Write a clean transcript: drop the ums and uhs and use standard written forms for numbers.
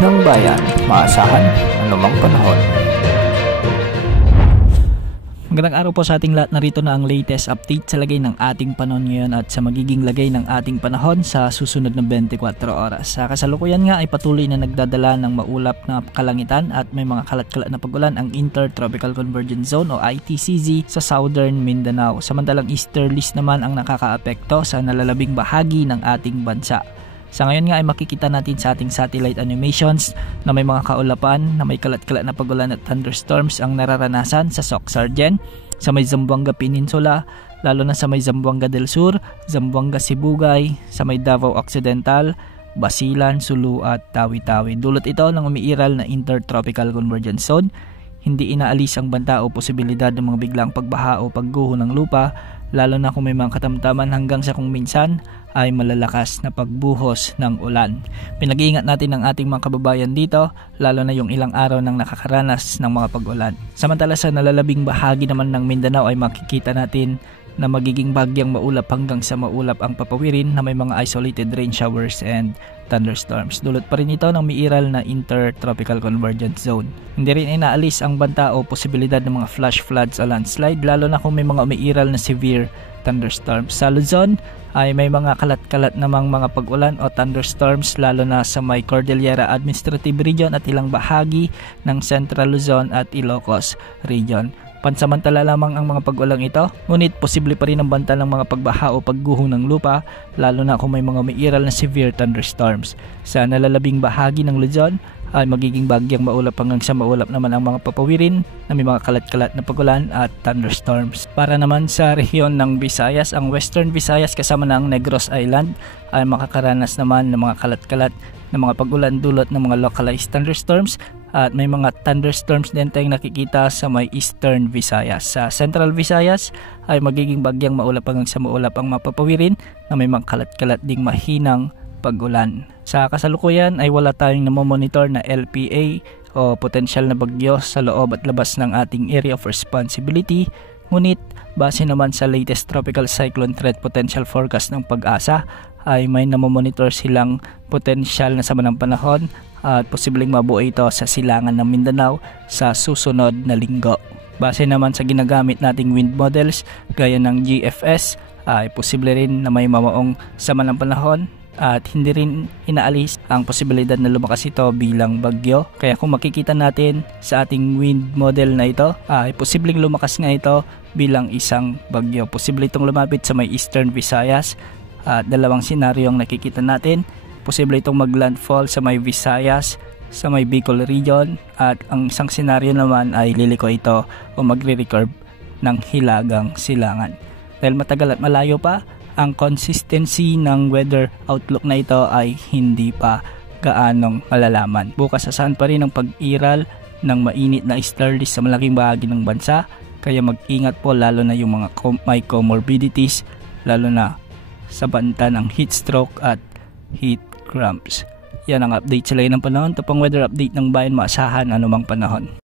ng bayan, maasahan anumang panahon. Magandang araw po sa ating lahat. Narito na ang latest update sa lagay ng ating panahon ngayon at sa magiging lagay ng ating panahon sa susunod na 24 oras. Sa kasalukuyan nga ay patuloy na nagdadala ng maulap na kalangitan at may mga kalat-kalat na pag-ulan ang Intertropical Convergence Zone o ITCZ sa Southern Mindanao. Samantalang easterlies naman ang nakakaapekto sa nalalabing bahagi ng ating bansa. Sa ngayon nga ay makikita natin sa ating satellite animations na may mga kaulapan na may kalat-kalat na pag-ulan at thunderstorms ang nararanasan sa Soc-Sargen, sa may Zamboanga Peninsula, lalo na sa may Zamboanga del Sur, Zamboanga Sibugay, sa may Davao Occidental, Basilan, Sulu at Tawi-Tawi. Dulot ito ng umiiral na Intertropical Convergence Zone. Hindi inaalis ang banta o posibilidad ng mga biglang pagbaha o pagguho ng lupa, lalo na kung may mga katamtaman hanggang sa kung minsan ay malalakas na pagbuhos ng ulan. Pinag-iingat natin ang ating mga kababayan dito, lalo na yung ilang araw nang nakakaranas ng mga pag-ulan. Samantala sa nalalabing bahagi naman ng Mindanao ay makikita natin na magiging bagyang maulap hanggang sa maulap ang papawirin na may mga isolated rain showers and thunderstorms. Dulot pa rin ito ng umiiral na Intertropical Convergence Zone. Hindi rin inaalis ang banta o posibilidad ng mga flash floods o landslide, lalo na kung may mga umiiral na severe thunderstorms. Sa Luzon ay may mga kalat-kalat namang mga pag-ulan o thunderstorms, lalo na sa may Cordillera Administrative Region at ilang bahagi ng Central Luzon at Ilocos Region. Pansamantala lamang ang mga pag-ulang ito, ngunit posible pa rin ang banta ng mga pagbaha o pagguho ng lupa, lalo na kung may mga umiiral na severe thunderstorms. Sa nalalabing bahagi ng Luzon ay magiging bagyang maulap hanggang sa maulap naman ang mga papawirin na may mga kalat-kalat na pag-ulan at thunderstorms. Para naman sa rehiyon ng Visayas, ang Western Visayas kasama ng Negros Island ay makakaranas naman ng mga kalat-kalat na mga pag-ulan dulot ng mga localized thunderstorms at may mga thunderstorms din tayong nakikita sa may Eastern Visayas. Sa Central Visayas ay magiging bagyang maulap hanggang sa maulap ang mapapawirin na may mga kalat-kalat ding mahinang pag-ulan. Sa kasalukuyan ay wala tayong namomonitor na LPA o potensyal na bagyo sa loob at labas ng ating area of responsibility. Ngunit base naman sa latest tropical cyclone threat potential forecast ng Pag-asa ay may namomonitor silang potensyal na sama ng panahon at posibleng mabuo ito sa silangan ng Mindanao sa susunod na linggo. Base naman sa ginagamit nating wind models gaya ng GFS ay posible rin na may mamaong sama ng panahon at hindi rin inaalis ang posibilidad na lumakas ito bilang bagyo. Kaya kung makikita natin sa ating wind model na ito ay posibleng lumakas nga ito bilang isang bagyo. Posible itong lumapit sa may Eastern Visayas at dalawang senaryo ang nakikita natin. Posible itong maglandfall sa may Visayas, sa may Bicol region, at ang isang senaryo naman ay liliko ito o magre-recurve ng hilagang silangan. Dahil matagal at malayo pa, ang consistency ng weather outlook na ito ay hindi pa gaanong malalaman. Bukas asahan pa rin ang pag-iral ng mainit na easterlies sa malaking bahagi ng bansa, kaya mag-ingat po lalo na yung mga may comorbidities, lalo na sa banta ng heat stroke at heat cramps. Yan ang update sa lagay ng panahon. Ito pang weather update ng bayan, maasahan anumang panahon.